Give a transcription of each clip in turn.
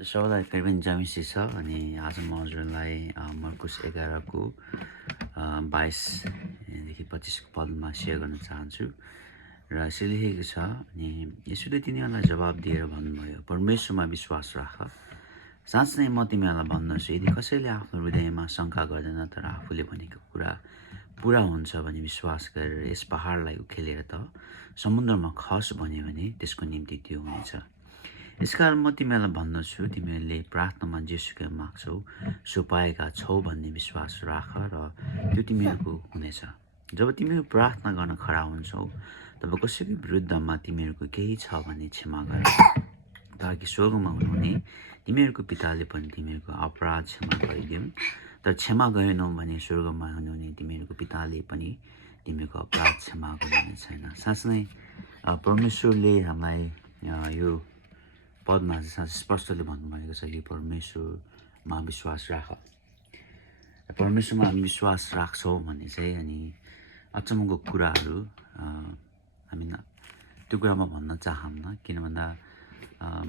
सबैलाई करिबन जमिसी छ अनि आज म हजुरलाई मर्कुस 11 को 22 देखि 25 को पदमा सेयर गर्न चाहन्छु र यसरी लेखेको छ अनि यसुले तिनीहरूलाई जवाब दिएर भन्नुभयो, परमेश्वरमा विश्वास राख। साँच्चै म तिमीहरूलाई भन्दछु, यदि कसैले आफ्नो हृदयमा शङ्का गर्दैन तर आफूले भनेको कुरा पुरा हुन्छ भने विश्वास गरेर यस पहाडलाई उखेलेर त समुद्रमा खस भन्यो भने त्यसको निम्ति त्यो हुनेछ। यसकारण म तिमीहरूलाई भन्दछु, तिमीहरूले प्रार्थनामा जेसुकै माग्छौ सो पाएका छौ भन्ने विश्वास राख र त्यो तिमीहरूको हुनेछ। जब तिमीहरू प्रार्थना गर्न खडा हुन्छौ तब कसैको विरुद्धमा तिमीहरूको केही छ भने क्षमा गर, ताकि स्वर्गमा हुनुहुने तिमीहरूको पिताले पनि तिमीहरूको अपराध क्षमा गरिदिउन्। तर क्षमा गरेनौ भने स्वर्गमा हुनुहुने तिमीहरूको पिताले पनि तिमीहरूको अपराध क्षमा गर्नुहुने छैन। साँच्चै नै परमेश्वरले हामीलाई यो पदमा चाहिँ स्पष्टले भन्नुभएको छ कि परमेश्वरमा विश्वास राख। परमेश्वरमा हामी विश्वास राख्छौँ भने चाहिँ अनि अचम्मको कुराहरू हामी त्यो कुरामा भन्न चाहन्न, किन भन्दा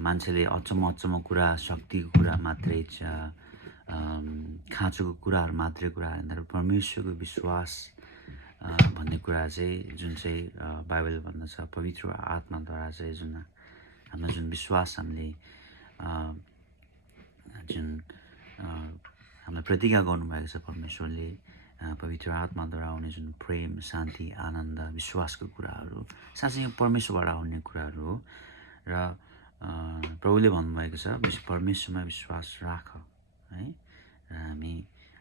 मान्छेले अचम्म कुरा, शक्तिको कुरा मात्रै खाँचोको कुराहरू मात्रै कुरा हेर्दा परमेश्वरको विश्वास भन्ने कुरा चाहिँ जुन चाहिँ बाइबलले भन्दछ पवित्र आत्माद्वारा चाहिँ जुन हाम्रो जुन विश्वास हामीले जुन हामीलाई प्रतिज्ञा गर्नुभएको छ परमेश्वरले पवित्र आत्माद्वारा आउने जुन प्रेम, शान्ति, आनन्द, विश्वासको कुराहरू साँच्चै यो परमेश्वरबाट आउने कुराहरू हो र प्रभुले भन्नुभएको छ परमेश्वरमा विश्वास राख है। र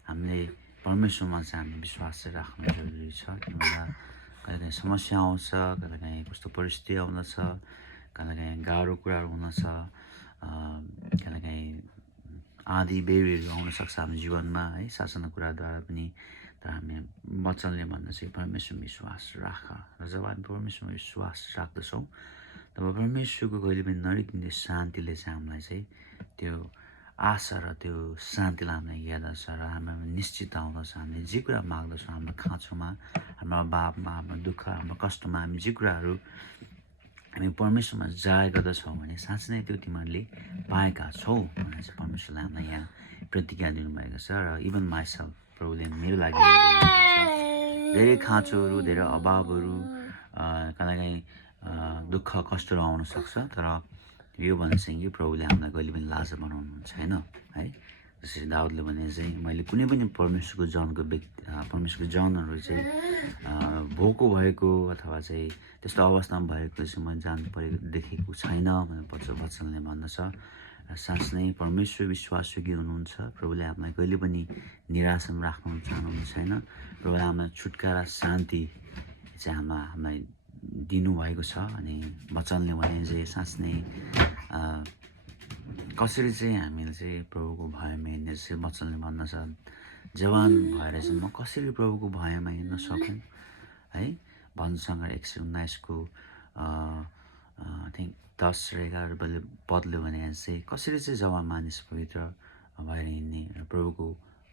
हामीले परमेश्वरमा चाहिँ हामीले विश्वास चाहिँ राख्नु जरुरी छ, किनभने कहिलेकाहीँ समस्या आउँछ, कहिलेकाहीँ कस्तो परिस्थिति आउँदछ, कहिलेकाहीँ गाह्रो कुराहरू हुनछ, कहिलेकाहीँ आँधी बेह्रीहरू आउन सक्छ हाम्रो जीवनमा है, सासाना कुराद्वारा पनि। तर हामी वचनले भन्दछ कि परमेश्वरमा विश्वास राख र जब हामी परमेश्वरमा विश्वास राख्दछौँ तब परमेश्वरको कहिले पनि नरिकिने शान्तिले चाहिँ हामीलाई चाहिँ त्यो आशा र त्यो शान्तिलाई हामीलाई हेर्दछ र हामीलाई निश्चित आउँदछ। हामीले जे कुरा माग्दछौँ हाम्रो खाँचोमा, हाम्रो अभावमा, हाम्रो दुःख, हाम्रो कष्टमा हामी जे कुराहरू हामी परमेश्वरमा जाय गर्दछौँ भने साँच्चै नै त्यो तिमीहरूले पाएका छौ भनेर चाहिँ परमेश्वरले हामीलाई यहाँ प्रतिज्ञा दिनुभएको छ। र इभन माइसेल्फ प्रभुले मेरो लागि धेरै खाँचोहरू, धेरै अभावहरू, कहिलेकाहीँ दुःख कष्टहरू आउन सक्छ, तर यो भन्छ कि प्रभुले हामीलाई कहिले पनि लाज बनाउनु छैन है। जसरी दाउदले भने चाहिँ मैले कुनै पनि परमेश्वरको जनहरू चाहिँ भोको भएको अथवा चाहिँ त्यस्तो अवस्थामा भएको चाहिँ मैले जानु परेको देखेको छैन भनेर वचनले भन्दछ। र साँच्चै नै परमेश्वर विश्वासयोग्य हुनुहुन्छ। प्रभुले हामीलाई कहिले पनि निराशामा राख्नु चाहनुहुन्छ छैन। प्रभुले हामीलाई छुटकारा, शान्ति चाहिँ हामीलाई दिनुभएको छ। अनि वचनले भने चाहिँ साँच्चै नै कसरी चाहिँ हामीले चाहिँ प्रभुको भयमा हिँड्ने चाहिँ वचनले भन्दछ, जवान भएर चाहिँ म कसरी प्रभुको भयमा हिँड्न सकौँ है। भन्सँग 119 को आई थिङ्क 10 र 11 पदले भने चाहिँ कसरी चाहिँ जवान मानिस पवित्र भएर हिँड्ने र प्रभुको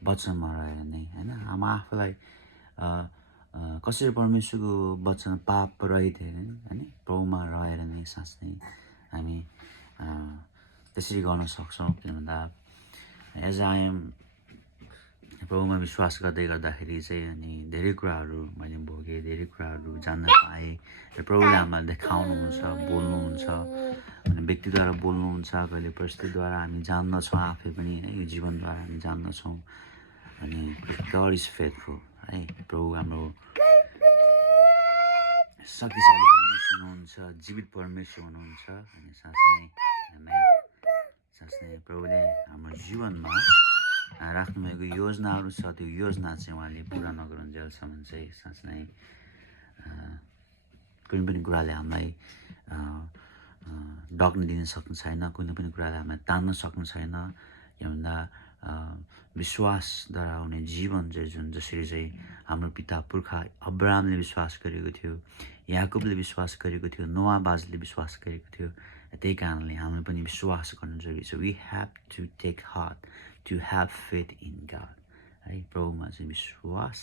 वचनमा रहेर नै होइन, हामी आफूलाई कसरी परमेश्वरको वचन पाप रहित होइन प्रभुमा रहेर नै साँच्चै हामी त्यसरी गर्न सक्छौँ। किन भन्दा एज आई एम प्रभुमा विश्वास गर्दाखेरि चाहिँ अनि धेरै कुराहरू मैले भोगेँ, धेरै कुराहरू जान्न पाएँ र प्रभुले हामीलाई देखाउनुहुन्छ, बोल्नुहुन्छ, अनि व्यक्तिद्वारा बोल्नुहुन्छ, कहिले परिस्थितिद्वारा हामी जान्दछौँ, आफै पनि है यो जीवनद्वारा हामी जान्दछौँ। अनि गड इज फेथफुल है, प्रभु हाम्रो शक्तिशाली परमेश्वर हुनुहुन्छ, जीवित परमेश्वर हुनुहुन्छ। अनि साँच्चै प्रभुले हाम्रो जीवनमा राख्नुभएको योजनाहरू छ, त्यो योजना चाहिँ उहाँले पुरा नगरुन्जेलसम्म चाहिँ साँच्चै नै कुनै पनि कुराले हामीलाई डक्न दिन सक्नु छैन, कुनै पनि कुराले हामीलाई तान्न सक्नु छैन। किनभन्दा विश्वासद्वारा आउने जीवन चाहिँ जुन जसरी चाहिँ हाम्रो पिता पुर्खा अब्राहमले विश्वास गरेको थियो, याकुबले विश्वास गरेको थियो, नोआ बाजले विश्वास गरेको थियो, त्यही कारणले हामीले पनि विश्वास गर्नु जरुरी छ। We have to take heart to have faith in God है। प्रभुमा चाहिँ विश्वास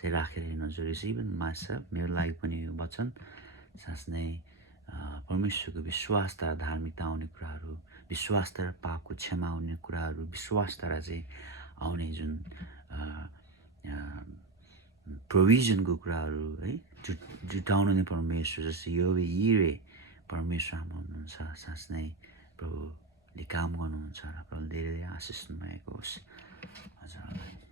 चाहिँ राखेर हिँड्नु जरुरी छ। इभन माइसेल्फ मेरो लागि पनि यो वचन साँच्चै नै परमेश्वरको विश्वासद्वारा धार्मिकता आउने कुराहरू विश्वासद्वारा पापको क्षमा हुने कुराहरू विश्वासद्वारा चाहिँ आउने जुन प्रोभिजनको कुराहरू है जुटाउनु नै परमेश्वर जस्तै यहोवा यिरे परमेश्वर हाम्रो हुनुहुन्छ साँच्चै नै प्रभुले काम गर्नुहुन्छ र प्रभुले धेरै आशिष दिनुभएको होस् हजुर